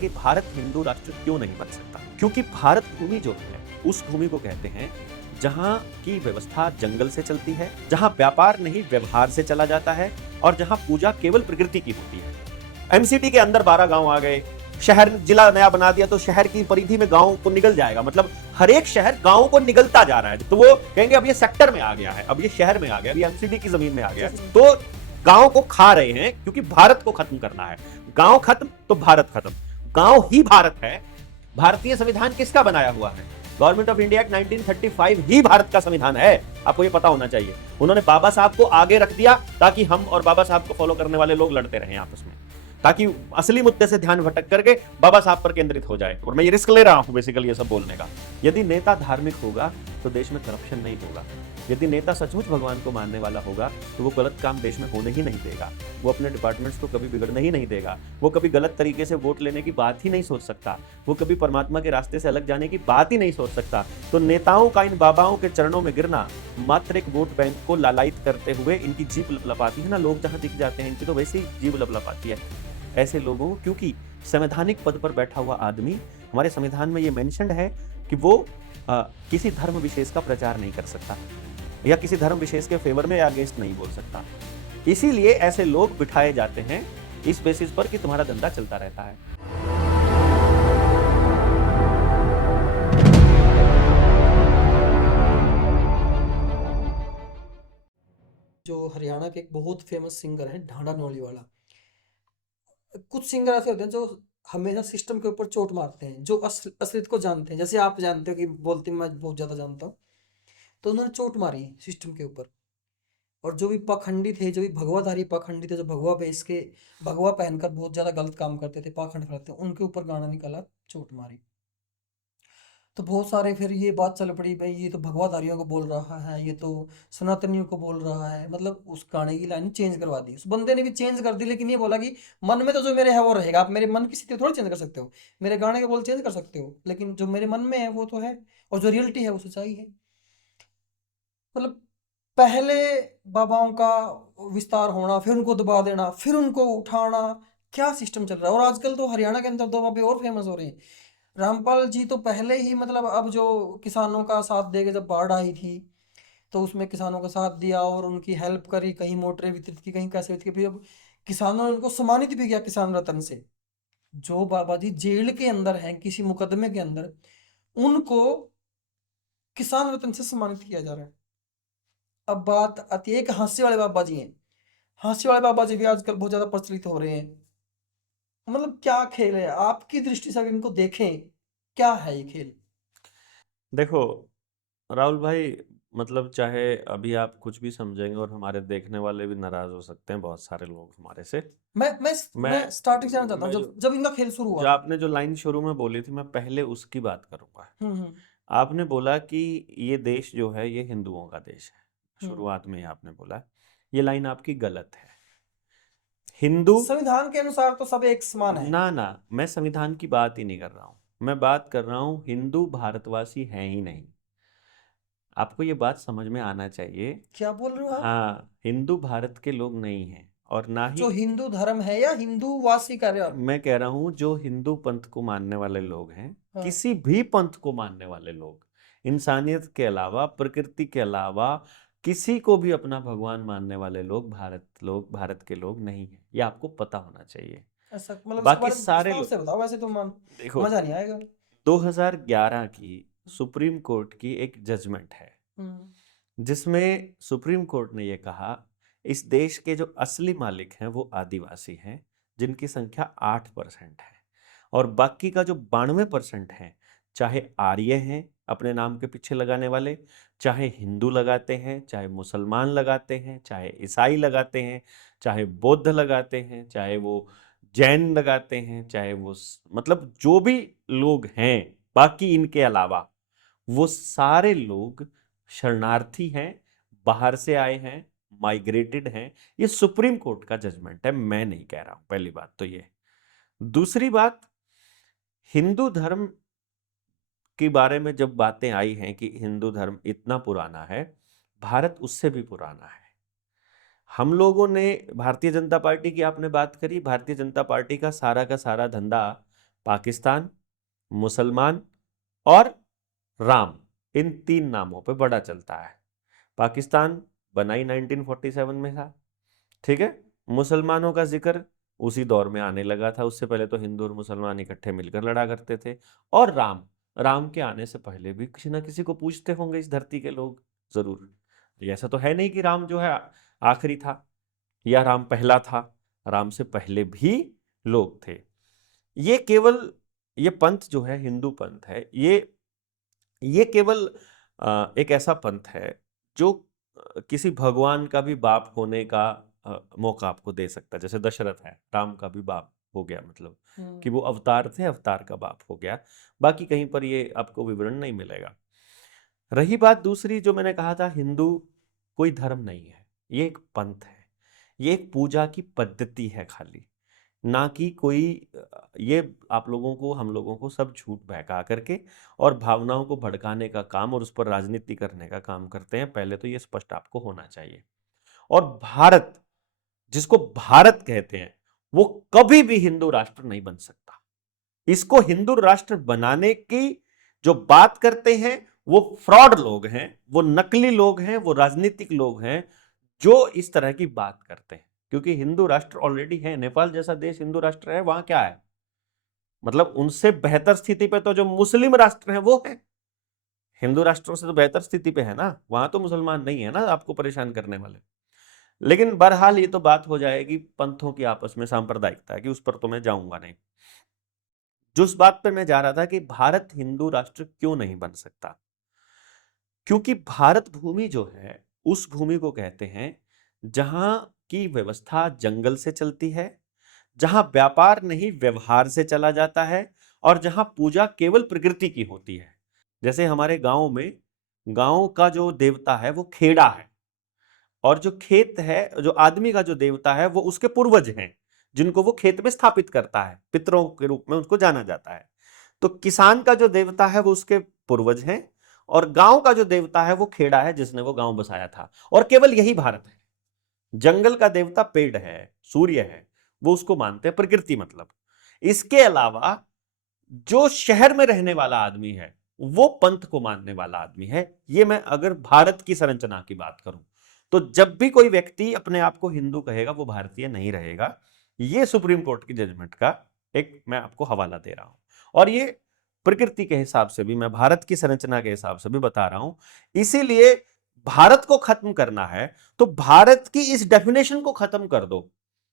कि भारत हिंदू राष्ट्र क्यों नहीं बन सकता, क्योंकि भारत भूमि जो है उस भूमि को कहते हैं जहां की व्यवस्था जंगल से चलती है, जहां व्यापार नहीं व्यवहार से चला जाता है और जहां पूजा केवल प्रकृति की होती है। एमसीटी के अंदर 12 गांव आ गए, शहर जिला नया बना दिया तो शहर की परिधि में गांव को निगल जाएगा, मतलब हर एक शहर गांव को निगलता जा रहा है। तो वो कहेंगे अब ये सेक्टर में आ गया है, अब ये शहर में आ गया, अब ये एमसीडी की जमीन में आ गया है, तो गांव को खा रहे हैं क्योंकि भारत को खत्म करना है। गांव खत्म तो भारत खत्म, गांव ही भारत है। भारतीय संविधान किसका बनाया हुआ है? गवर्नमेंट ऑफ इंडिया एक्ट 1935 ही भारत का संविधान है, आपको ये पता होना चाहिए। उन्होंने बाबा साहब को आगे रख दिया ताकि हम और बाबा साहब को फॉलो करने वाले लोग लड़ते रहें आपस में, ताकि असली मुद्दे से ध्यान भटक करके बाबा साहब पर केंद्रित हो जाए। और मैं ये रिस्क ले रहा हूं बेसिकली ये सब बोलने का। यदि नेता धार्मिक होगा तो देश में करप्शन नहीं होगा। यदि नेता सचमुच भगवान को मानने वाला होगा तो वो गलत काम देश में होने ही नहीं देगा, वो अपने डिपार्टमेंट्स को कभी बिगड़ने ही नहीं देगा, वो कभी गलत तरीके से वोट लेने की बात ही नहीं सोच सकता, वो कभी परमात्मा के रास्ते से अलग जाने की बात ही नहीं सोच सकता। तो नेताओं का इन बाबाओं के चरणों में गिरना मात्र एक वोट बैंक को लालायित करते हुए इनकी जीभ लपलपाती है ना, लोग जहां दिख जाते हैं इनकी तो वैसे ही जीभ लपलपाती है ऐसे लोगों को, क्योंकि संवैधानिक पद पर बैठा हुआ आदमी, हमारे संविधान में ये मेंशन्ड है कि वो किसी धर्म विशेष का प्रचार नहीं कर सकता या किसी धर्म विशेष के फेवर में या अगेंस्ट नहीं बोल सकता। इसीलिए ऐसे लोग बिठाए जाते हैं इस बेसिस पर कि तुम्हारा धंधा चलता रहता है। जो हरियाणा के एक बहुत फेमस सिंगर हैं ढांडा नौलीवाला। कुछ सिंगर ऐसे होते हैं जो हमेशा सिस्टम के ऊपर चोट मारते हैं, जो असलियत को जानते हैं। जैसे आप जानते हो कि बोलते मैं बहुत ज्यादा जानता हूँ, तो उन्होंने चोट मारी सिस्टम के ऊपर। और जो भी पाखंडी थे, जो भी भगवाधारी पाखंडी थे, जो भगवा बेस के भगवा पहनकर बहुत ज्यादा गलत काम करते थे, पाखंड फैलाते थे, उनके ऊपर गाना निकाला, चोट मारी। तो बहुत सारे फिर ये बात चल पड़ी, भाई ये तो भगवाधारियों को बोल रहा है, ये तो सनातनियों को बोल रहा है। मतलब उस गाने की लाइन चेंज करवा दी, उस बंदे ने भी चेंज कर दी, लेकिन ये बोला कि मन में तो जो मेरे है वो रहेगा। आप मेरे मन की स्थिति थोड़ी चेंज कर सकते हो, मेरे गाने के बोल चेंज कर सकते हो, लेकिन जो मेरे मन में है वो तो है, और जो रियलिटी है वो सच्चाई है। मतलब पहले बाबाओं का विस्तार होना, फिर उनको दबा देना, फिर उनको उठाना, क्या सिस्टम चल रहा है। और आजकल तो हरियाणा के अंदर दो बाबे और फेमस हो रहे हैं। रामपाल जी तो पहले ही, मतलब अब जो किसानों का साथ देके जब बाढ़ आई थी, तो उसमें किसानों का साथ दिया और उनकी हेल्प करी, कहीं मोटरें वितरित की, कहीं कैसे वितरित की। फिर अब किसानों ने उनको सम्मानित भी किया किसान रत्न से। जो बाबा जी जेल के अंदर हैं किसी मुकदमे के अंदर, उनको किसान रत्न से सम्मानित किया जा रहा है। अब बात आती है, एक हास्य वाले बाबा जी हैं। हास्य वाले बाबा जी भी आजकल बहुत ज्यादा प्रचलित हो रहे हैं। मतलब क्या खेल है आपकी दृष्टि से, अगर इनको देखें, क्या है ये खेल? देखो राहुल भाई, मतलब चाहे अभी आप कुछ भी समझेंगे और हमारे देखने वाले भी नाराज हो सकते हैं, बहुत सारे लोग हमारे से। मैं मैं मैं स्टार्टिंग से जानना चाहता हूँ, मैं जब जब इनका खेल शुरू जो हुआ था। आपने जो लाइन शुरू में बोली थी मैं पहले उसकी बात करूंगा। हम्म। आपने बोला कि ये देश जो है ये हिंदुओं का देश है, हम्म। शुरुआत में ही आपने बोला। ये लाइन आपकी गलत है। हिंदू, संविधान के अनुसार तो सब एक समान है। ना ना, मैं संविधान की बात ही नहीं कर रहा हूं, मैं बात कर रहा हूं हिंदू भारतवासी हैं ही नहीं। आपको ये बात समझ में आना चाहिए। क्या बोल रहे हो आप? हाँ, हिंदू भारत के लोग नहीं हैं और ना जो ही, हिंदू धर्म है या हिंदू वासी कर रहे हो आप? मैं कह रहा हूं जो हिंदू पंथ को मानने वाले लोग हैं, हाँ। किसी भी पंथ को मानने वाले लोग, इंसानियत के अलावा, प्रकृति के अलावा किसी को भी अपना भगवान मानने वाले लोग भारत के लोग नहीं हैं, ये आपको पता होना चाहिए। ऐसा मतलब इसके बाकी बारे में सारे विस्तार लोग, से बताओ, वैसे तो मान देखो, मजा नहीं आएगा। 2011 की सुप्रीम कोर्ट की एक जजमेंट है हम्म। जिसमें सुप्रीम कोर्ट ने यह कहा इस देश के जो असली मालिक हैं वो आदिवासी हैं, जिनकी संख्या 8% है, और बाकी का जो 92% है, चाहे आर्य हैं अपने नाम के पीछे लगाने वाले, चाहे हिंदू लगाते हैं, चाहे मुसलमान लगाते हैं, चाहे ईसाई लगाते हैं, चाहे बौद्ध लगाते हैं, चाहे वो जैन लगाते हैं, चाहे वो मतलब जो भी लोग हैं बाकी इनके अलावा, वो सारे लोग शरणार्थी हैं, बाहर से आए हैं, माइग्रेटेड हैं। ये सुप्रीम कोर्ट का जजमेंट है, मैं नहीं कह रहा हूं। पहली बात तो ये। दूसरी बात, हिंदू धर्म के बारे में जब बातें आई हैं कि हिंदू धर्म इतना पुराना है, भारत उससे भी पुराना है। हम लोगों ने, भारतीय जनता पार्टी की आपने बात करी, भारतीय जनता पार्टी का सारा धंधा पाकिस्तान, मुसलमान और राम, इन 3 नामों पे बड़ा चलता है। पाकिस्तान बनाई 1947 में था, ठीक है। मुसलमानों का जिक्र उसी दौर में आने लगा था, उससे पहले तो हिंदू और मुसलमान इकट्ठे मिलकर लड़ा करते थे। और राम, राम के आने से पहले भी किसी ना किसी को पूछते होंगे इस धरती के लोग जरूर। ऐसा तो है नहीं कि राम जो है आखिरी था या राम पहला था, राम से पहले भी लोग थे। ये केवल, ये पंथ जो है हिंदू पंथ है, ये केवल एक ऐसा पंथ है जो किसी भगवान का भी बाप होने का मौका आपको दे सकता है। जैसे दशरथ है, राम का भी बाप हो गया, मतलब कि वो अवतार थे, अवतार का बाप हो गया। बाकी कहीं पर ये आपको विवरण नहीं मिलेगा। रही बात दूसरी, जो मैंने कहा था हिंदू कोई धर्म नहीं है, ये एक पंथ है, ये एक पूजा की पद्धति है खाली, ना कि कोई ये आप लोगों को, हम लोगों को सब झूठ बहका करके और भावनाओं को भड़काने का काम और उस पर राजनीति करने का काम करते हैं। पहले तो ये स्पष्ट आपको होना चाहिए। और भारत, जिसको भारत कहते हैं, वो कभी भी हिंदू राष्ट्र नहीं बन सकता। इसको हिंदू राष्ट्र बनाने की जो बात करते हैं वो फ्रॉड लोग हैं, वो नकली लोग हैं, वो राजनीतिक लोग हैं जो इस तरह की बात करते हैं। क्योंकि हिंदू राष्ट्र ऑलरेडी है, नेपाल जैसा देश हिंदू राष्ट्र है, वहां क्या है, मतलब उनसे बेहतर स्थिति पे तो जो मुस्लिम राष्ट्र है वो है, हिंदू राष्ट्रों से तो बेहतर स्थिति पे है ना, वहां तो मुसलमान नहीं है ना आपको परेशान करने वाले। लेकिन बहरहाल ये तो बात हो जाएगी पंथों की आपस में सांप्रदायिकता की, उस पर तो मैं जाऊंगा नहीं। जिस बात पर मैं जा रहा था कि भारत हिंदू राष्ट्र क्यों नहीं बन सकता, क्योंकि भारत भूमि जो है उस भूमि को कहते हैं जहां की व्यवस्था जंगल से चलती है, जहां व्यापार नहीं व्यवहार से चला जाता है, और जहां पूजा केवल प्रकृति की होती है। जैसे हमारे गांव में, गांव का जो देवता है वो खेड़ा है, और जो खेत है, जो आदमी का जो देवता है वो उसके पूर्वज हैं, जिनको वो खेत में स्थापित करता है, पितरों के रूप में उनको जाना जाता है। तो किसान का जो देवता है वो उसके पूर्वज हैं, और गांव का जो देवता है वो खेड़ा है, जिसने वो गांव बसाया था। और केवल यही भारत है। जंगल का देवता पेड़ है, सूर्य है, वो उसको मानते हैं, प्रकृति मतलब। इसके अलावा जो शहर में रहने वाला आदमी है वो पंथ को मानने वाला आदमी है। ये मैं अगर भारत की संरचना की बात करूं, तो जब भी कोई व्यक्ति अपने आप को हिंदू कहेगा वो भारतीय नहीं रहेगा। ये सुप्रीम कोर्ट की जजमेंट का एक मैं आपको हवाला दे रहा हूं, और ये प्रकृति के हिसाब से भी, मैं भारत की संरचना के हिसाब से भी बता रहा हूं। इसीलिए भारत को खत्म करना है तो भारत की इस डेफिनेशन को खत्म कर दो।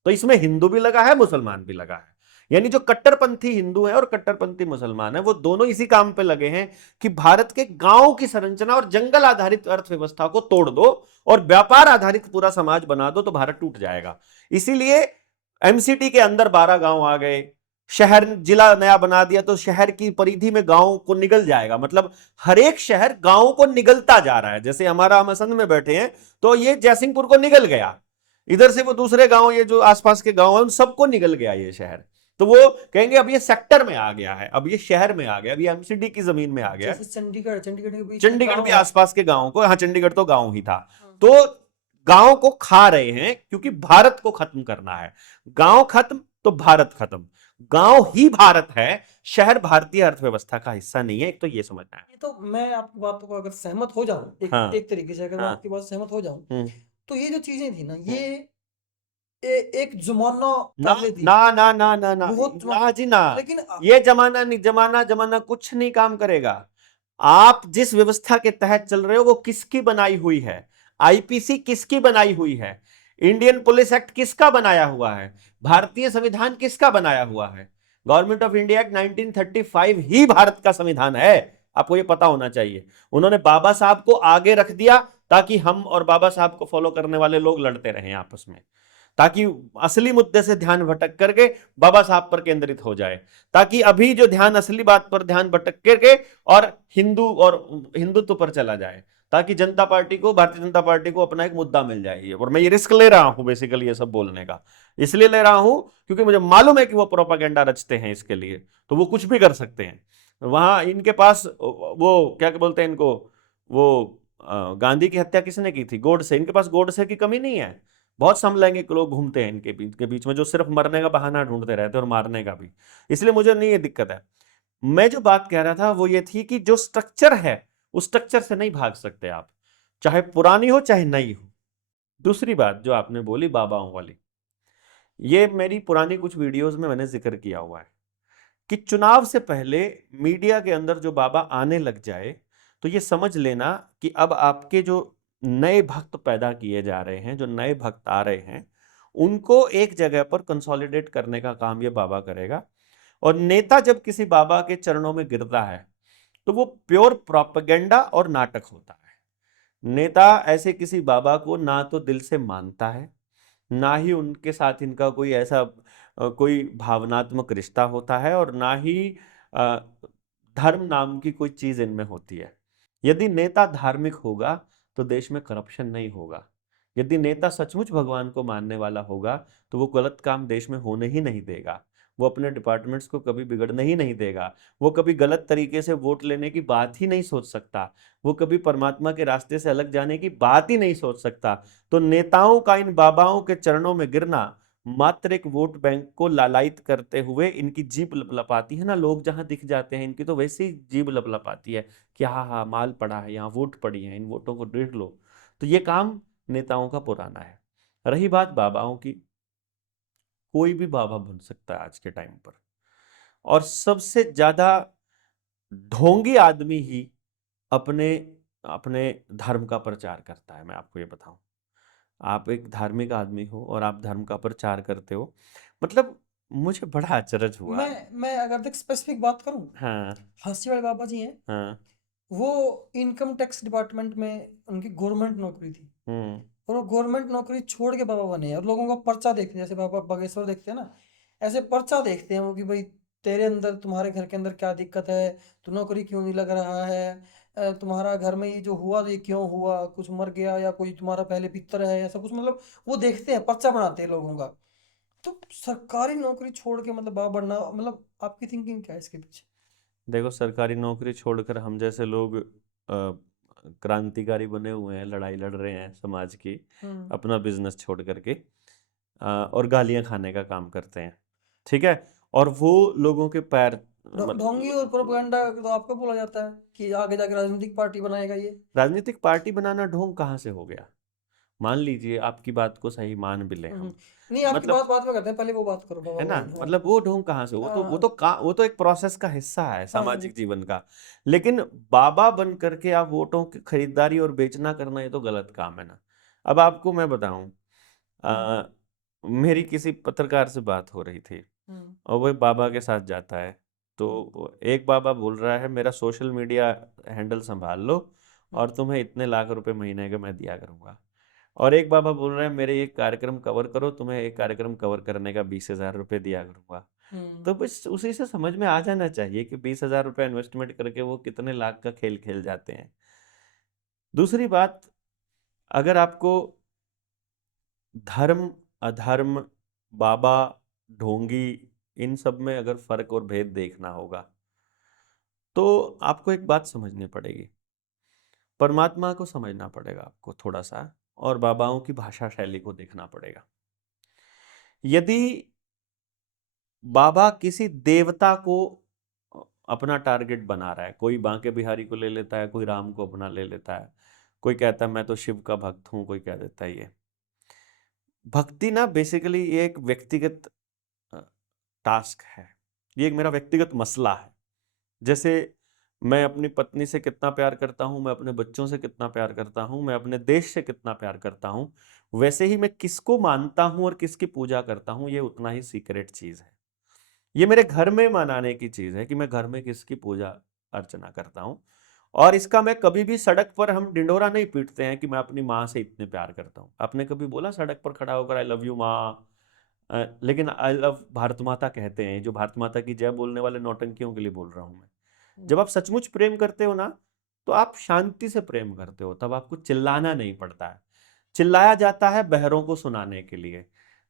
तो इसमें हिंदू भी लगा है, मुसलमान भी लगा है, यानी जो कट्टरपंथी हिंदू है और कट्टरपंथी मुसलमान है वो दोनों इसी काम पे लगे हैं कि भारत के गांव की संरचना और जंगल आधारित अर्थव्यवस्था को तोड़ दो और व्यापार आधारित पूरा समाज बना दो, तो भारत टूट जाएगा। इसीलिए एमसीटी के अंदर 12 गांव आ गए, शहर जिला नया बना दिया तो शहर की परिधि में गांव को निगल जाएगा, मतलब हर एक शहर गांव को निगलता जा रहा है। जैसे हमारा, हम असंध में बैठे हैं तो ये जयसिंहपुर को निगल गया, इधर से वो दूसरे गांव, ये जो आसपास के गांव है उन सबको निगल गया ये शहर। तो वो कहेंगे अब ये सेक्टर में आ गया है, अब ये शहर में आ गया, अब ये एमसीडी की जमीन में आ गया। जैसे चंडीगढ़, चंडीगढ़ के बीच चंडीगढ़ भी आसपास के गांव को, हाँ चंडीगढ़ तो गांव ही था, तो गांव को खा रहे हैं क्योंकि भारत को खत्म करना है। गांव खत्म तो भारत खत्म, गांव ही भारत है, शहर भारतीय अर्थव्यवस्था का हिस्सा नहीं है। एक तो ये समझना है। ये तो मैं आपकी बातों को अगर सहमत हो जाऊं, हाँ एक तरीके से अगर मैं हाँ आपकी बात से सहमत हो जाऊं, हम्म, तो ये जो चीजें थी ना, ये एक जमाना ना पहले थी, ना ना ना ना ना बहुत ना जी ना, लेकिन ये जमाना नहीं, जमाना जमाना कुछ नहीं काम करेगा। आप जिस व्यवस्था के तहत चल रहे हो वो किसकी बनाई हुई है, आईपीसी किसकी बनाई हुई है, इंडियन पुलिस एक्ट किसका बनाया हुआ है, भारतीय संविधान किसका बनाया हुआ है। गवर्नमेंट ऑफ इंडिया एक्ट 1935 ही भारत का संविधान है, आपको ये पता होना चाहिए। उन्होंने बाबा साहब को आगे रख दिया ताकि हम और बाबा साहब को फॉलो करने वाले लोग लड़ते रहें आपस में, ताकि असली मुद्दे से ध्यान भटक करके बाबा साहब पर केंद्रित हो जाए, ताकि अभी जो ध्यान असली बात पर ध्यान भटक करके और हिंदुत्व पर चला जाए, ताकि जनता पार्टी को, भारतीय जनता पार्टी को अपना एक मुद्दा मिल जाए। और मैं ये रिस्क ले रहा हूं बेसिकली ये सब बोलने का, इसलिए ले रहा हूं क्योंकि मुझे मालूम है कि वो प्रोपागेंडा रचते हैं इसके लिए, तो वो कुछ भी कर सकते हैं। वहां इनके पास वो क्या बोलते हैं इनको, वो गांधी की हत्या किसने की थी, गोडसे, इनके पास गोडसे की कमी नहीं है। बहुत समलैंगिक लोग घूमते हैं के बीच में, जो सिर्फ मरने का बहाना ढूंढते रहते हैं और मारने का भी। इसलिए मुझे नहीं ये दिक्कत है। मैं जो बात कह रहा था वो ये थी कि जो स्ट्रक्चर है उस स्ट्रक्चर से नहीं भाग सकते आप, चाहे पुरानी हो चाहे नई हो। दूसरी बात जो आपने बोली बाबाओं वाली, ये मेरी पुरानी कुछ वीडियोस में मैंने जिक्र किया हुआ है कि चुनाव से पहले मीडिया के अंदर जो बाबा आने लग जाए तो ये समझ लेना कि अब आपके जो नए भक्त पैदा किए जा रहे हैं, जो नए भक्त आ रहे हैं, उनको एक जगह पर कंसोलिडेट करने का काम ये बाबा करेगा। और नेता जब किसी बाबा के चरणों में गिरता है तो वो प्योर प्रोपेगेंडा और नाटक होता है। नेता ऐसे किसी बाबा को ना तो दिल से मानता है, ना ही उनके साथ इनका कोई ऐसा कोई भावनात्मक रिश्ता होता है, और ना ही अ, धर्म नाम की कोई चीज इनमें होती है। यदि नेता धार्मिक होगा तो देश में करप्शन नहीं होगा। यदि नेता सचमुच भगवान को मानने वाला होगा तो वो गलत काम देश में होने ही नहीं देगा। वो अपने डिपार्टमेंट्स को कभी बिगड़ने ही नहीं देगा। वो कभी गलत तरीके से वोट लेने की बात ही नहीं सोच सकता। वो कभी परमात्मा के रास्ते से अलग जाने की बात ही नहीं सोच सकता। तो नेताओं का इन बाबाओं के चरणों में गिरना मात्र एक वोट बैंक को लालायित करते हुए, इनकी जीभ लपलपाती है ना, लोग जहां दिख जाते हैं इनकी तो वैसे ही जीभ लपलपाती है कि हाँ हाँ माल पड़ा है, यहाँ वोट पड़ी है, इन वोटों को देख लो। तो ये काम नेताओं का पुराना है। रही बात बाबाओं की, कोई भी बाबा बन सकता है आज के टाइम पर, और सबसे ज्यादा ढोंगी आदमी ही अपने अपने धर्म का प्रचार करता है। मैं आपको ये बताऊं, आप एक धार्मिक आदमी हो और आप धर्म का प्रचार करते हो, मतलब मुझे बड़ा अचरज हुआ। मैं अगर देख स्पेसिफिक बात करूं, हाँ हंसी वाले बाबा जी हैं, हाँ। वो इनकम टैक्स डिपार्टमेंट में उनकी गवर्नमेंट नौकरी थी, हम्म और वो गवर्नमेंट नौकरी छोड़ के बाबा बने हैं, और लोगों का पर्चा देखते हैं, जैसे बाबा बागेश्वर देखते हैं ना, ऐसे पर्चा देखते हैं वो कि भाई तेरे अंदर, तुम्हारे घर के अंदर क्या दिक्कत है, तू नौकरी क्यों नहीं लग रहा है, तुम्हारा घर में ये जो हुआ ये क्यों हुआ, कुछ मर गया या कोई तुम्हारा पहले पितर है, ऐसा कुछ, मतलब वो देखते हैं, पर्चा बनाते हैं लोगों का। तो सरकारी नौकरी छोड़ के मतलब बाबा बनना, मतलब आपकी थिंकिंग क्या है इसके पीछे? देखो, सरकारी नौकरी छोड़कर हम जैसे लोग क्रांतिकारी बने हुए हैं, लड़ाई लड़ रहे हैं समाज की, हम्म। अपना बिजनेस छोड़ करके, और गालियां खाने का काम करते हैं, ठीक है। और वो लोगों के पैर ढोंगी और प्रोपेगेंडा तो आपको बोला जाता है कि आगे जाके राजनीतिक पार्टी बनाएगा ये। राजनीतिक पार्टी बनाना ढोंग कहाँ से हो गया? मान लीजिए आपकी बात को सही मान भी लें हम, नहीं, आपकी बात मतलब, बाद में करते हैं, पहले वो बात करो बाबा है ना, वाली। हाँ मतलब वो ढोंग कहाँ से? हाँ वो तो एक प्रोसेस का हिस्सा है हाँ। सामाजिक जीवन का। लेकिन बाबा बन करके आप वोटों की खरीदारी और बेचना करना, ये तो गलत काम है ना। अब आपको मैं बताऊं, हम्म आ, मेरी किसी पत्रकार से बात हो रही थी, हम्म और वो बाबा के साथ जाता है, तो एक बाबा बोल रहा है मेरा सोशल मीडिया हैंडल संभाल लो हम्म और तुम्हें इतने लाख रुपए महीने के मैं दिया करूंगा। और एक बाबा बोल रहे हैं मेरे एक कार्यक्रम कवर करो, तुम्हें एक कार्यक्रम कवर करने का 20,000 रुपये दिया करूंगा। हम्म तो बस उसी से समझ में आ जाना चाहिए कि 20,000 रुपये इन्वेस्टमेंट करके वो कितने लाख का खेल खेल जाते हैं। दूसरी बात, अगर आपको धर्म, अधर्म, बाबा, ढोंगी, इन सब में अगर फर्क और भेद देखना होगा तो आपको एक बात समझनी पड़ेगी। परमात्मा को समझना पड़ेगा आपको थोड़ा सा, और बाबाओं की भाषा शैली को देखना पड़ेगा। यदि बाबा किसी देवता को अपना टारगेट बना रहा है, कोई बांके बिहारी को ले लेता है, कोई राम को अपना ले लेता है, कोई कहता है मैं तो शिव का भक्त हूं, कोई कह देता है ये भक्ति ना, बेसिकली ये एक व्यक्तिगत टास्क है, ये एक मेरा व्यक्तिगत मसला है। जैसे मैं अपनी पत्नी से कितना प्यार करता हूं, मैं अपने बच्चों से कितना प्यार करता हूं, मैं अपने देश से कितना प्यार करता हूं, वैसे ही मैं किसको मानता हूं और किसकी पूजा करता हूं, ये उतना ही सीक्रेट चीज है। ये मेरे घर में मनाने की चीज है कि मैं घर में किसकी पूजा अर्चना करता हूं। और इसका मैं कभी भी, सड़क पर हम ढिंढोरा नहीं पीटते हैं कि मैं अपनी माँ से इतने प्यार करता हूं। आपने कभी बोला सड़क पर खड़ा होकर आई लव यू माँ? लेकिन आई लव भारत माता कहते हैं, जो भारत माता की जय बोलने वाले नौटंकियों के लिए बोल रहा हूं मैं। जब आप सचमुच प्रेम करते हो ना, तो आप शांति से प्रेम करते हो, तब आपको चिल्लाना नहीं पड़ता है। चिल्लाया जाता है बहरों को सुनाने के लिए,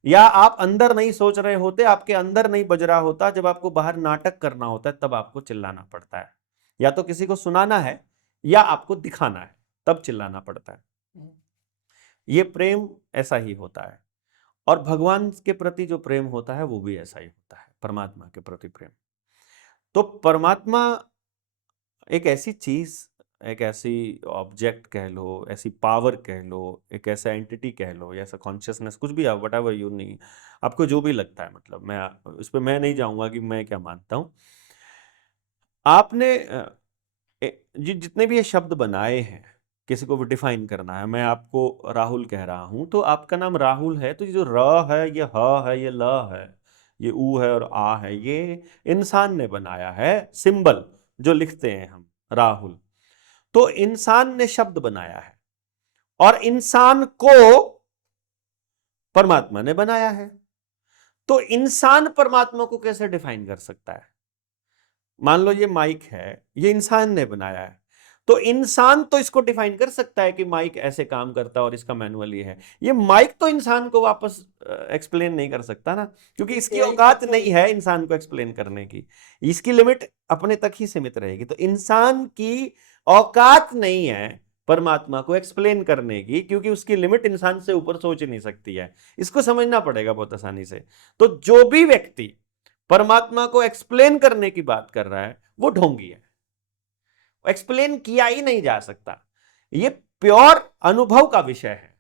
या आप अंदर नहीं सोच रहे होते, आपके अंदर नहीं बज रहा होता, जब आपको बाहर नाटक करना होता है तब आपको चिल्लाना पड़ता है। या तो किसी को सुनाना है या आपको दिखाना है, तब चिल्लाना पड़ता है। हम्म। ये प्रेम ऐसा ही होता है। और भगवान के प्रति जो प्रेम होता है वो भी ऐसा ही होता है, परमात्मा के प्रति प्रेम। तो परमात्मा एक ऐसी चीज, एक ऐसी ऑब्जेक्ट कह लो, ऐसी पावर कह लो, एक ऐसा एंटिटी कह लो, या ऐसा कॉन्शियसनेस, कुछ भी आप व्हाटएवर यू, नहीं आपको जो भी लगता है, मतलब मैं इस पे मैं नहीं जाऊंगा कि मैं क्या मानता हूं। आपने जितने भी ये शब्द बनाए हैं, किसी को भी डिफाइन करना है, मैं आपको राहुल कह रहा हूं तो आपका नाम राहुल है, तो ये जो र है, ये ह है, ये ल है, ये ऊ है और आ है, ये इंसान ने बनाया है सिंबल जो लिखते हैं हम, राहुल। तो इंसान ने शब्द बनाया है और इंसान को परमात्मा ने बनाया है। तो इंसान परमात्मा को कैसे डिफाइन कर सकता है? मान लो ये माइक है, ये इंसान ने बनाया है, तो इंसान तो इसको डिफाइन कर सकता है कि माइक ऐसे काम करता है और इसका मैनुअल ये है। ये माइक तो इंसान को वापस एक्सप्लेन नहीं कर सकता ना, क्योंकि इसकी औकात नहीं है इंसान को एक्सप्लेन करने की, इसकी लिमिट अपने तक ही सीमित रहेगी। तो इंसान की औकात नहीं है परमात्मा को एक्सप्लेन करने की, क्योंकि उसकी लिमिट इंसान से ऊपर सोच नहीं सकती है। इसको समझना पड़ेगा बहुत आसानी से। तो जो भी व्यक्ति परमात्मा को एक्सप्लेन करने की बात कर रहा है वो ढोंगी है, एक्सप्लेन किया ही नहीं जा सकता। ये प्योर अनुभव का विषय है,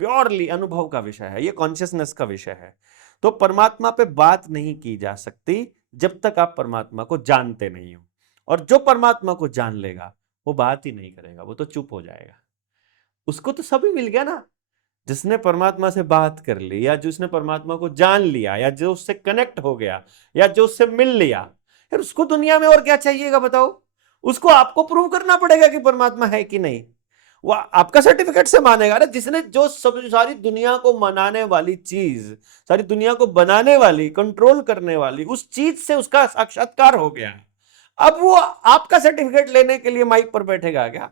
प्योरली अनुभव का विषय है, ये कॉन्शियसनेस का विषय है। तो परमात्मा पे बात नहीं की जा सकती जब तक आप परमात्मा को जानते नहीं हो। और जो परमात्मा को जान लेगा वो बात ही नहीं करेगा, वो तो चुप हो जाएगा। उसको तो सभी मिल गया ना, जिसने परमात्मा से बात कर ली, या जिसने परमात्मा को जान लिया, या जो उससे कनेक्ट हो गया, या जो उससे मिल लिया, यार उसको दुनिया में और क्या चाहिएगा बताओ? उसको आपको प्रूव करना पड़ेगा कि परमात्मा है कि नहीं। वो आपका सर्टिफिकेट से मानेगा ना। जिसने जो सब सारी दुनिया को मनाने वाली चीज, सारी दुनिया को बनाने वाली, कंट्रोल करने वाली उस चीज से उसका साक्षात्कार हो गया, अब वो आपका सर्टिफिकेट लेने के लिए माइक पर बैठेगा क्या?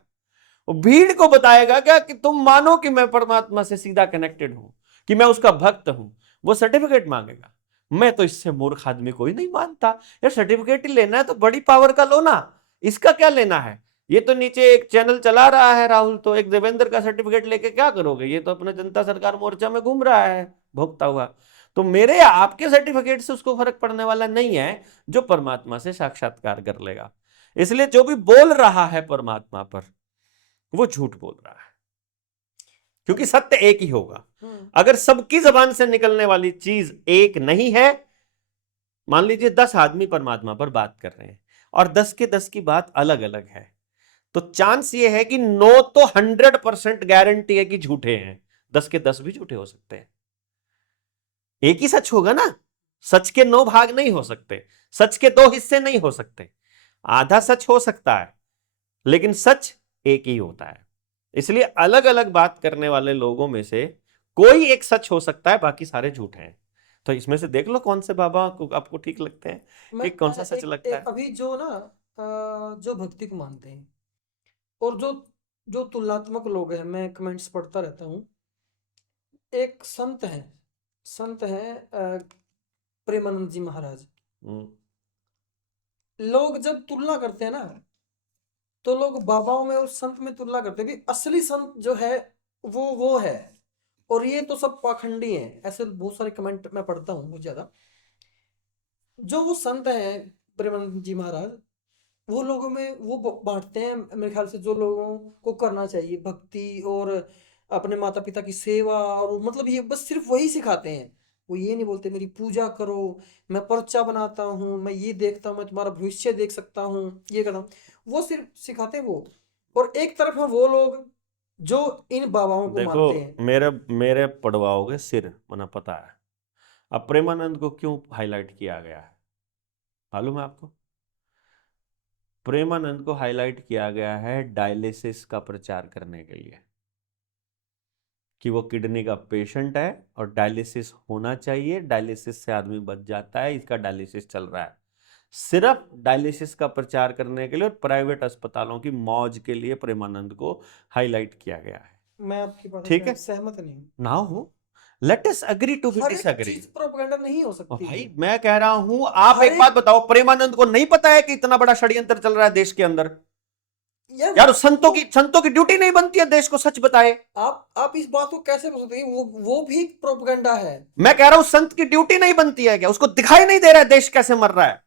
वो भीड़ को बताएगा क्या कि तुम मानो कि मैं परमात्मा से सीधा कनेक्टेड हूं, कि मैं उसका भक्त हूं? वो सर्टिफिकेट मांगेगा। मैं तो इससे मूर्ख आदमी कोई नहीं मानता। यार सर्टिफिकेट ही लेना है तो बड़ी पावर का लो ना, इसका क्या लेना है? ये तो नीचे एक चैनल चला रहा है राहुल, तो एक देवेंद्र का सर्टिफिकेट लेके क्या करोगे? ये तो अपने जनता सरकार मोर्चा में घूम रहा है भोगता हुआ। तो मेरे या आपके सर्टिफिकेट से उसको फर्क पड़ने वाला नहीं है जो परमात्मा से साक्षात्कार कर लेगा। इसलिए जो भी बोल रहा है परमात्मा पर, वो झूठ बोल रहा है, क्योंकि सत्य एक ही होगा। अगर सबकी जबान से निकलने वाली चीज एक नहीं है, मान लीजिए 10 आदमी परमात्मा पर बात कर रहे हैं और 10 के 10 की बात अलग अलग है, तो चांस ये है कि 9 तो 100% गारंटी है कि झूठे हैं, 10 के 10 भी झूठे हो सकते हैं। एक ही सच होगा ना, सच के 9 भाग नहीं हो सकते, सच के 2 हिस्से नहीं हो सकते। आधा सच हो सकता है लेकिन सच एक ही होता है। इसलिए अलग अलग बात करने वाले लोगों में से कोई एक सच हो सकता है, बाकी सारे झूठे हैं। तो इसमें से देख लो कौन से बाबा आपको ठीक लगते हैं, मैं कि कौन सा सच लगता है। अभी जो ना जो भक्ति को मानते हैं और जो जो तुलनात्मक लोग हैं, मैं कमेंट्स पढ़ता रहता हूँ। एक संत है प्रेमानंद जी महाराज। लोग जब तुलना करते हैं ना, तो लोग बाबाओं में और संत में तुलना करते हैं कि असली संत जो है वो है, और ये तो सब पाखंडी हैं। ऐसे बहुत सारे कमेंट मैं पढ़ता हूँ बहुत ज्यादा। जो वो संत हैं प्रेमानंद जी महाराज, वो लोगों में वो बांटते हैं मेरे ख्याल से, जो लोगों को करना चाहिए भक्ति और अपने माता पिता की सेवा, और मतलब ये बस सिर्फ वही सिखाते हैं। वो ये नहीं बोलते मेरी पूजा करो, मैं पर्चा बनाता हूँ, मैं ये देखता हूँ, मैं तुम्हारा भविष्य देख सकता हूँ, ये करता हूँ। वो सिर्फ सिखाते हैं वो। और एक तरफ है वो लोग जो इन बाबाओं को देखो मानते हैं। मेरे पड़वाओगे सिर, मना पता है। अब प्रेमानंद को क्यों हाईलाइट किया गया है मालूम है आपको? प्रेमानंद को हाईलाइट किया गया है डायलिसिस का प्रचार करने के लिए, कि वो किडनी का पेशेंट है और डायलिसिस होना चाहिए, डायलिसिस से आदमी बच जाता है, इसका डायलिसिस चल रहा है। सिर्फ डायलिसिस का प्रचार करने के लिए और प्राइवेट अस्पतालों की मौज के लिए प्रेमानंद को हाईलाइट किया गया है। मैं आपकी बात ठीक है, से सहमत नहीं हूँ। ना हो, let us agree to be हर एक डिसएग्री। चीज प्रोपेगेंडा नहीं हो सकती भाई है। मैं कह रहा हूं, आप हर एक बात बताओ, प्रेमानंद को नहीं पता है कि इतना बड़ा षड्यंत्र चल रहा है देश के अंदर? यार यार संतों की ड्यूटी नहीं बनती है देश को सच बताए। आप इस बात को कैसे बोल सकते हैं? वो भी प्रोपेगेंडा है। मैं कह रहा हूं संत की ड्यूटी नहीं बनती है क्या? उसको दिखाई नहीं दे रहा है देश कैसे मर रहा है?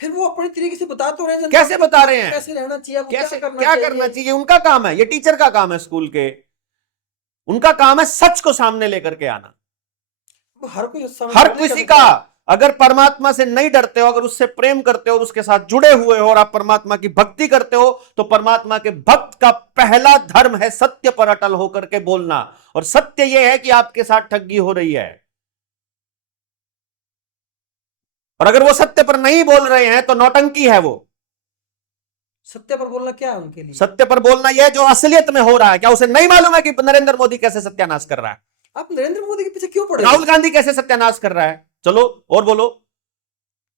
फिर वो अपने तरीके से बता तो रहे हैं जनता कैसे को बता कि रहे आपको हैं? कैसे रहना चाहिए, आपको कैसे क्या करना क्या करना चाहिए। चाहिए? उनका काम है, ये टीचर का काम है स्कूल के। उनका काम है सच को सामने लेकर के आना। वो हर कोई उस समय हर थोड़ा नहीं कर किसी का, सकता। अगर परमात्मा से नहीं डरते हो, अगर उससे प्रेम करते हो और उसके साथ जुड़े हुए हो और आप परमात्मा की भक्ति करते हो, तो परमात्मा के भक्त का पहला धर्म है सत्य पर अटल होकर के बोलना। और सत्य यह है कि आपके साथ ठगी हो रही है, और अगर वो सत्य पर नहीं बोल रहे हैं तो नौटंकी है वो। सत्य पर बोलना क्या है उनके लिए? सत्य पर बोलना यह जो असलियत में हो रहा है, क्या उसे नहीं मालूम है कि नरेंद्र मोदी कैसे सत्यानाश कर रहा है? आप नरेंद्र मोदी के पीछे क्यों पड़े राहुल हो? गांधी कैसे सत्यानाश कर रहा है? चलो और बोलो,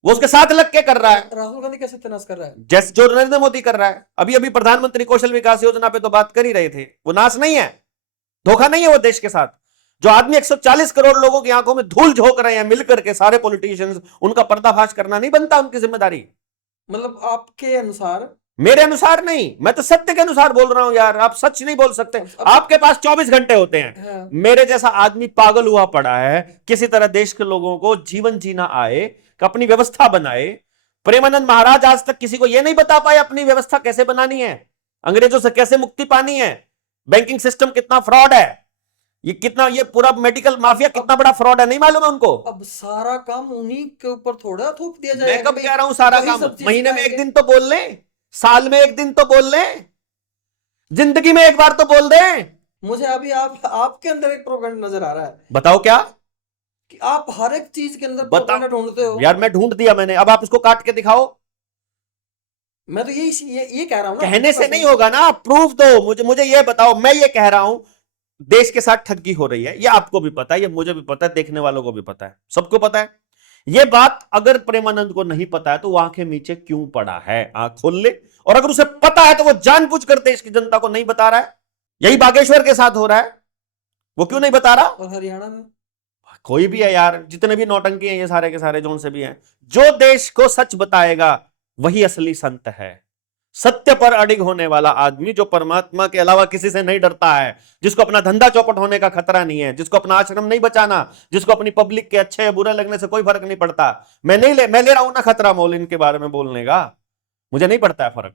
वो उसके साथ लग के कर रहा है राहुल गांधी कैसे तनाश कर रहा है? जैसे जो नरेंद्र मोदी कर रहा है। अभी अभी प्रधानमंत्री कौशल विकास योजना पे तो बात कर ही रहे थे। वो नाश नहीं है, धोखा नहीं है वो देश के साथ। जो आदमी 140 करोड़ लोगों की आंखों में धूल झोंक रहे हैं मिलकर के सारे पॉलिटिशियंस, उनका पर्दाफाश करना नहीं बनता उनकी जिम्मेदारी। मतलब आपके अनुसार? मेरे अनुसार नहीं, मैं तो सत्य के अनुसार बोल रहा हूं यार। आप सच नहीं बोल सकते। आपके पास 24 घंटे होते हैं। हाँ। मेरे जैसा आदमी पागल हुआ पड़ा है, किसी तरह देश के लोगों को जीवन जीना आए, अपनी व्यवस्था बनाए। प्रेमानंद महाराज आज तक किसी को यह नहीं बता पाए अपनी व्यवस्था कैसे बनानी है, अंग्रेजों से कैसे मुक्ति पानी है, बैंकिंग सिस्टम कितना फ्रॉड है, ये पूरा मेडिकल माफिया कितना बड़ा फ्रॉड है, नहीं मालूम है उनको। अब सारा काम उन्हीं के ऊपर थोड़ा थोप दिया मैं जाएगा कब कह रहा हूं सारा वही काम? सब चीज महीने में एक सिखाएंगे। दिन तो बोल लें, साल में एक दिन तो बोल लें, जिंदगी में एक बार तो बोल दें। मुझे अभी आपके अंदर एक प्रोपेगेंडा नजर आ रहा है बताओ क्या? कि आप हर एक चीज के अंदर बताओ प्रोपेगेंडा ढूंढते हो। यार, मैं ढूंढ दिया मैंने, अब आप इसको काट के दिखाओ। मैं तो ये कह रहा हूं ना, कहने से 100%। नहीं होगा ना, प्रूफ दो मुझे। मुझे ये बताओ, मैं ये कह रहा हूं देश के साथ ठगी हो रही है, ये आपको भी पता है, ये मुझे भी पता है, देखने वालों को भी पता है, सबको पता है। ये बात अगर प्रेमानंद को नहीं पता है तो वो आंखें नीचे क्यों पड़ा है? आंख खोल ले। और अगर उसे पता है तो वो जानबूझकर देश की जनता को नहीं बता रहा है। यही बागेश्वर के साथ हो रहा है, वो क्यों नहीं बता रहा? और हरियाणा में कोई भी है यार, जितने भी नौटंकी हैं ये सारे के सारे जोन से भी हैं, जो देश को सच बताएगा वही असली संत है। सत्य पर अडिग होने वाला आदमी, जो परमात्मा के अलावा किसी से नहीं डरता है, जिसको अपना धंधा चौपट होने का खतरा नहीं है, जिसको अपना आश्रम नहीं बचाना, जिसको अपनी पब्लिक के अच्छे या बुरे लगने से कोई फर्क नहीं पड़ता। मैं ले रहा हूं ना खतरा मोल इनके बारे में बोलने का, मुझे नहीं पड़ता है फर्क,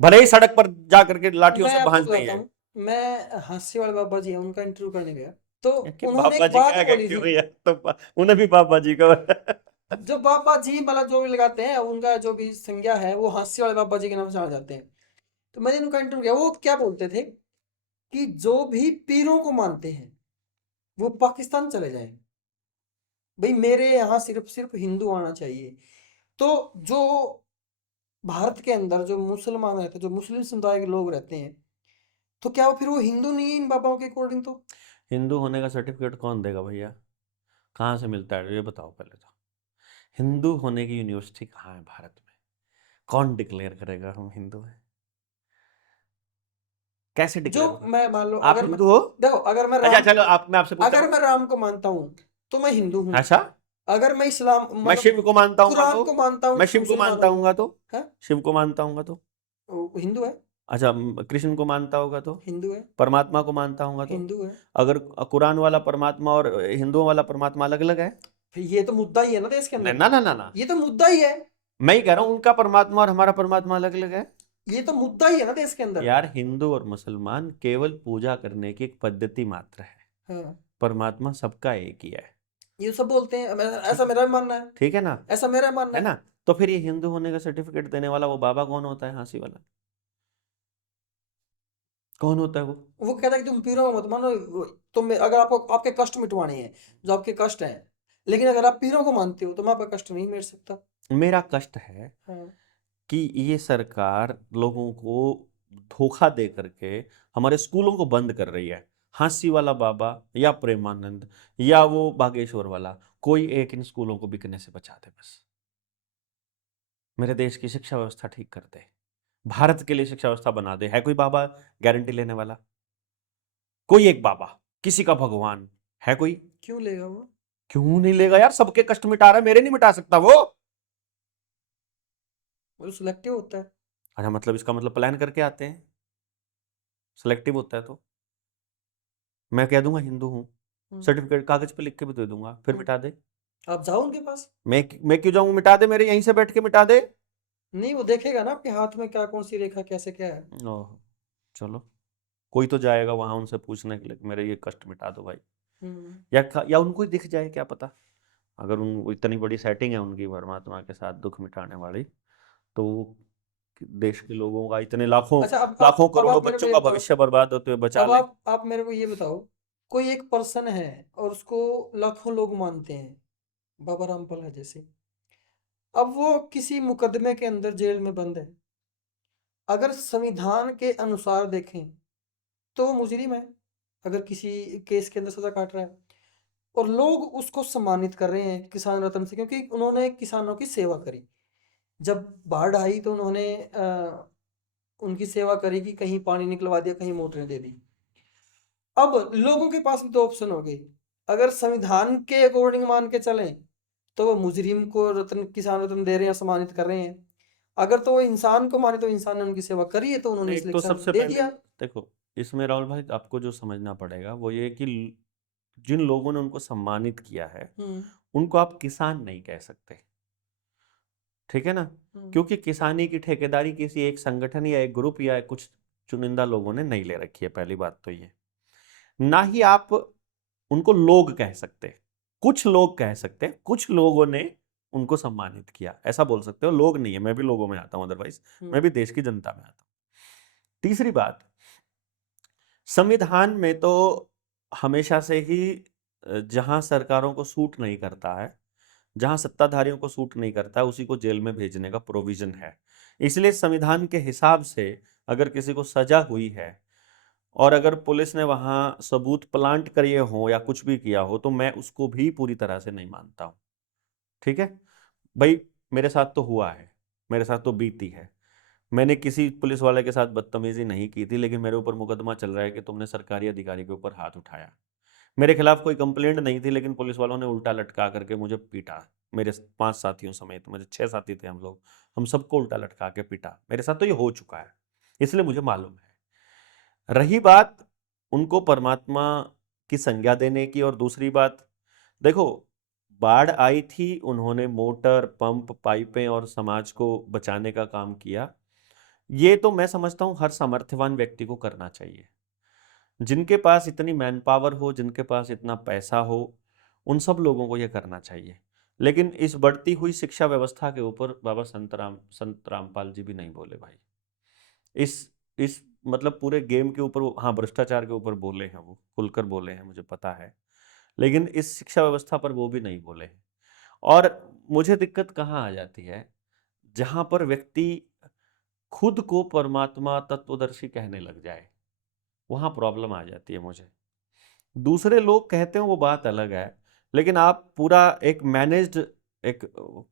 भले ही सड़क पर जाकर के लाठियों मैं से आपको भांज नहीं बताता है। हूँ, मैं हास्य वाले बाबा जी हैं, उनका इंटरव्यू करने गया तो कि उन्होंने बाबा एक जी बात क्या बोली कहते थी। हो यार, तो उन्हें भी बाबा जी का जो बाबा जी वाला जो भी लगाते हैं, उनका जो भी संज्ञा है वो हास्य वाले बाबा जी के नाम से जाने जाते हैं। तो मैंने उनका इंटरव्यू किया, वो क्या बोलते थे कि जो भी पीरों को मानते हैं वो पाकिस्तान चले जाएं, भाई मेरे यहाँ सिर्फ सिर्फ हिंदू आना चाहिए। तो जो भारत के अंदर जो मुसलमान रहते हैं, जो मुस्लिम समुदाय के लोग रहते हैं, तो क्या वो फिर वो हिंदू नहीं है इन बाबाओं के अकॉर्डिंग? तो हिंदू होने का सर्टिफिकेट कौन देगा भैया? कहाँ से मिलता है ये बताओ पहले तो। हिंदू होने की यूनिवर्सिटी कहाँ है भारत में? कौन डिक्लेयर करेगा हम हिंदू हैं? कैसे जो डिक्लेयर होगा? मैं मान लो, आप अगर हिंदू हो? देखो, अगर मैं अच्छा राम चलो, आप मैं आपसे पूछता अगर हूँ। मैं राम को मानता हूँ तो मैं हिंदू हूँ। अच्छा, अगर मैं इस्लाम मैं मतलब शिव को मानता हूँ कुरान तो? को मानता हूँ मैं तो शिव को मुसलमान मानता हूँ। हूँ तो? है शिव को मानता हूँ तो? वो हिंदू है। अच्छा, कृष्ण को मानता होगा तो? हिंदू है। परमात्मा को मानता होगा तो? हिंदू है। अगर कुरान वाला परमात्मा और हिंदुओं वाला परमात्मा अलग अलग है? फिर ये तो मुद्दा ही है ना देश के अंदर। ना ना ना ना, ये तो मुद्दा ही है। मैं ही कह रहा हूँ उनका परमात्मा और हमारा परमात्मा अलग अलग है। ये तो मुद्दा ही है ना देश के अंदर। यार, हिंदू और मुसलमान केवल पूजा करने की एक पद्धति मात्र है, हाँ, परमात्मा सबका एक ही है। ये सब बोलते हैं, ऐसा मेरा भी मानना है। ठीक है ना? ऐसा मेरा मानना है है। ना? तो फिर ये हिंदू होने का सर्टिफिकेट देने वाला वो बाबा कौन होता है? हंसी वाला कौन होता है वो? वो कहता है कि तुम पीरों को मत मानो, तुम अगर आपको आपके कष्ट मिटवाने हैं, जो आपके कष्ट हैं, लेकिन अगर आप पीरों को मानते हो तो मैं आपका कष्ट नहीं मिट सकता। मेरा कष्ट है हाँ। कि ये सरकार लोगों को धोखा दे करके हमारे स्कूलों को बंद कर रही है। हंसी वाला बाबा या प्रेमानंद या वो बागेश्वर वाला, कोई एक इन स्कूलों को बिकने से बचा दे बस। मेरे देश की शिक्षा व्यवस्था ठीक कर दे, भारत के लिए शिक्षा व्यवस्था बना दे। है कोई बाबा गारंटी लेने वाला? कोई एक बाबा, किसी का भगवान है कोई? क्यों लेगा वो? क्यों नहीं लेगा यार? सबके कष्ट मिटा रहा है, मेरे नहीं मिटा सकता वो? वो सिलेक्टिव होता है। अच्छा, मतलब इसका मतलब प्लान करके आते हैं, सिलेक्टिव होता है तो मैं कह दूंगा हिंदू हूँ, हम्म, सर्टिफिकेट कागज पे लिख के भी दे दूंगा, फिर हम्म, मिटा दे। आप जाओ उनके पास। मैं क्यों जाऊँ, मिटा दे, मेरे यहीं से बैठ के मिटा दे। नहीं, वो देखेगा ना आपके हाथ में क्या, कौन सी रेखा कैसे क्या है। ओह, चलो, कोई तो जाएगा वहां उनसे पूछने के लिए कि मेरे ये कष्ट मिटा दो भाई। हम्म, या उनको ही दिख जाए, क्या पता। अगर उन इतनी बड़ी सेटिंग है उनकी परमात्मा के साथ दुख मिटाने वाली, तो देश के लोगों का, इतने लाखों अच्छा, लाखों अब करोड़ों आप मेरे को बच्चों ये का बताओ, भविष्य बर्बाद होते हुए बचा अब लें। आप मेरे को ये बताओ, कोई एक पर्सन है और उसको लाखों लोग मानते हैं, बाबा रामपाल है जैसे। अब वो किसी मुकदमे के अंदर जेल में बंद है, अगर संविधान के अनुसार देखें तो वो मुजरिम है, अगर किसी केस के अंदर सजा काट रहा है। और लोग उसको सम्मानित कर रहे हैं किसान रत्न से, क्योंकि उन्होंने किसानों की सेवा करी। जब बाढ़ आई तो उन्होंने उनकी सेवा करी कि कहीं पानी निकलवा दिया, कहीं मोटरें दे दी। अब लोगों के पास भी दो ऑप्शन हो गए, अगर संविधान के अकॉर्डिंग मान के चलें तो वो मुजरिम को रत्न, किसान रत्न दे रहे हैं, सम्मानित कर रहे हैं। अगर तो वो इंसान को माने तो इंसान ने उनकी सेवा करी है तो उन्होंने एक तो सिलेक्शन सबसे दे पहले दिया। देखो, इसमें राहुल भाई आपको जो समझना पड़ेगा वो ये कि जिन लोगों ने उनको सम्मानित किया है, हम्म, उनको आप किसान नहीं कह सकते, ठीक है ना। हम्म, क्योंकि किसानी की ठेकेदारी किसी एक संगठन या एक ग्रुप या कुछ चुनिंदा लोगों ने नहीं ले रखी है, पहली बात तो ये। ना ही आप उनको लोग कह सकते, कुछ लोग कह सकते हैं, कुछ लोगों ने उनको सम्मानित किया, ऐसा बोल सकते हो। लोग नहीं है, मैं भी लोगों में आता हूं, अदरवाइज मैं हम्म, भी देश की जनता में आता हूं। तीसरी बात, संविधान में तो हमेशा से ही जहां सरकारों को सूट नहीं करता है, जहां सत्ताधारियों को सूट नहीं करता है, उसी को जेल में भेजने का प्रोविजन है। इसलिए संविधान के हिसाब से अगर किसी को सजा हुई है और अगर पुलिस ने वहां सबूत प्लांट करे हो या कुछ भी किया हो, तो मैं उसको भी पूरी तरह से नहीं मानता हूं, ठीक है भाई। मेरे साथ तो हुआ है, मेरे साथ तो बीती है। मैंने किसी पुलिस वाले के साथ बदतमीजी नहीं की थी, लेकिन मेरे ऊपर मुकदमा चल रहा है कि तुमने सरकारी अधिकारी के ऊपर हाथ उठाया। मेरे खिलाफ कोई कंप्लेंट नहीं थी, लेकिन पुलिस वालों ने उल्टा लटका करके मुझे पीटा, मेरे 5 साथियों समेत, मुझे 6 साथी थे हम लोग, हम सबको उल्टा लटका के पीटा। मेरे साथ तो ये हो चुका है, इसलिए मुझे मालूम है। रही बात उनको परमात्मा की संज्ञा देने की, और दूसरी बात, देखो, बाढ़ आई थी, उन्होंने मोटर पंप पाइपें और समाज को बचाने का काम किया। ये तो मैं समझता हूं हर सामर्थ्यवान व्यक्ति को करना चाहिए, जिनके पास इतनी मैन पावर हो, जिनके पास इतना पैसा हो, उन सब लोगों को ये करना चाहिए। लेकिन इस बढ़ती हुई शिक्षा व्यवस्था के ऊपर बाबा संत रामपाल जी भी नहीं बोले भाई। इस मतलब पूरे गेम के ऊपर हाँ, भ्रष्टाचार के ऊपर बोले हैं, वो खुलकर बोले हैं, मुझे पता है। लेकिन इस शिक्षा व्यवस्था पर वो भी नहीं बोले हैं। और मुझे दिक्कत कहाँ आ जाती है, जहां पर व्यक्ति खुद को परमात्मा तत्वदर्शी कहने लग जाए, वहां प्रॉब्लम आ जाती है मुझे। दूसरे लोग कहते हैं वो बात अलग है, लेकिन आप पूरा एक मैनेज्ड एक